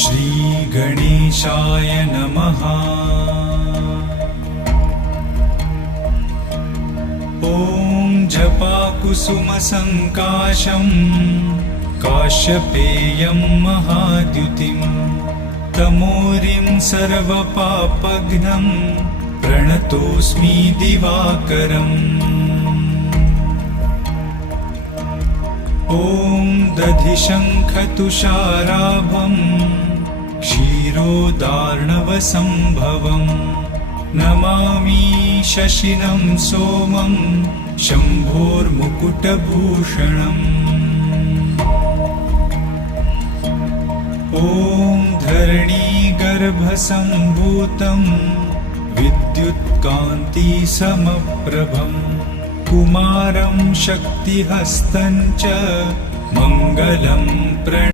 श्रीगणेशाय नमः। ॐ जपाकुसुमसङ्काशं काश्यपेयं महाद्युतिं तमोरिं सर्वपापघ्नं प्रणतोऽस्मि दिवाकरम्। ॐ दधिशङ्खतुषाराभं क्षीरोदार्णवसम्भवं नमामि शशिनं सोमं शम्भोर्मुकुटभूषणम्। ॐ धरणीगर्भसम्भूतं विद्युत्कान्तिसमप्रभं कुमारं शक्तिहस्तं च मङ्गलं